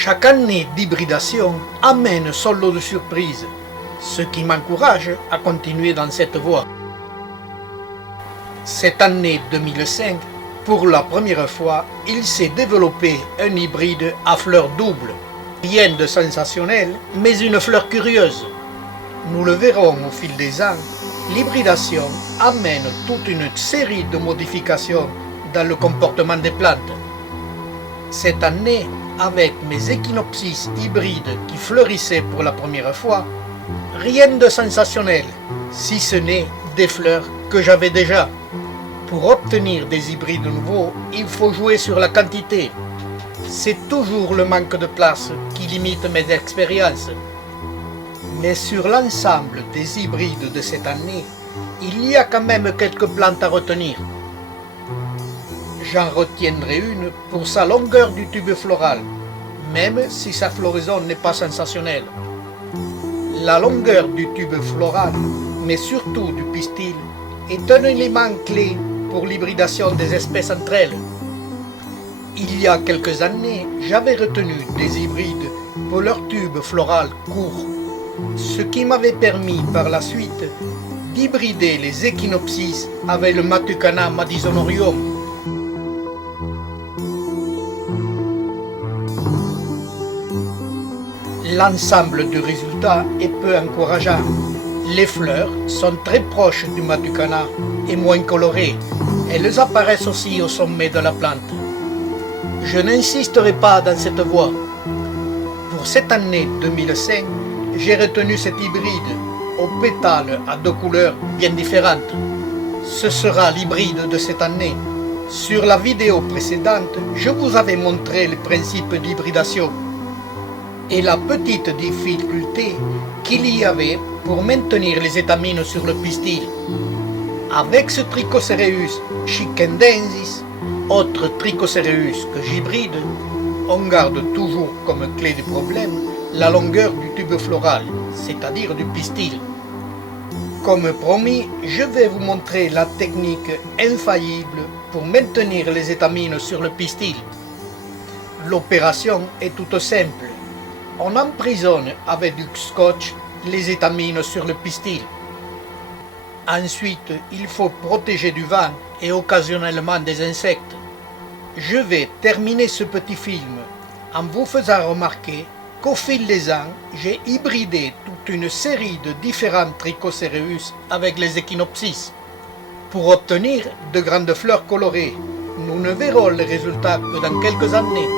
Chaque année d'hybridation amène son lot de surprises, ce qui m'encourage à continuer dans cette voie. Cette année 2005, pour la première fois, il s'est développé un hybride à fleurs doubles. Rien de sensationnel, mais une fleur curieuse. Nous le verrons au fil des ans, l'hybridation amène toute une série de modifications dans le comportement des plantes. Cette année, avec mes échinopsis hybrides qui fleurissaient pour la première fois, rien de sensationnel, si ce n'est des fleurs que j'avais déjà. Pour obtenir des hybrides nouveaux, il faut jouer sur la quantité. C'est toujours le manque de place qui limite mes expériences. Mais sur l'ensemble des hybrides de cette année, il y a quand même quelques plantes à retenir. J'en retiendrai une pour sa longueur du tube floral, même si sa floraison n'est pas sensationnelle. La longueur du tube floral, mais surtout du pistil, est un élément clé pour l'hybridation des espèces entre elles. Il y a quelques années, j'avais retenu des hybrides pour leur tube floral court, ce qui m'avait permis par la suite d'hybrider les échinopsis avec le Matucana madisonorium. L'ensemble du résultat est peu encourageant. Les fleurs sont très proches du Matucana et moins colorées. Elles apparaissent aussi au sommet de la plante. Je n'insisterai pas dans cette voie. Pour cette année 2005, j'ai retenu cet hybride aux pétales à deux couleurs bien différentes. Ce sera l'hybride de cette année. Sur la vidéo précédente, je vous avais montré le principe d'hybridation et la petite difficulté qu'il y avait pour maintenir les étamines sur le pistil. Avec ce Trichocereus chikendensis, autre Trichocereus que j'hybride, on garde toujours comme clé du problème la longueur du tube floral, c'est-à-dire du pistil. Comme promis, je vais vous montrer la technique infaillible pour maintenir les étamines sur le pistil. L'opération est toute simple. On emprisonne avec du scotch les étamines sur le pistil. Ensuite, il faut protéger du vent et occasionnellement des insectes. Je vais terminer ce petit film en vous faisant remarquer qu'au fil des ans, j'ai hybridé toute une série de différents Trichocereus avec les échinopsis. Pour obtenir de grandes fleurs colorées, nous ne verrons les résultats que dans quelques années.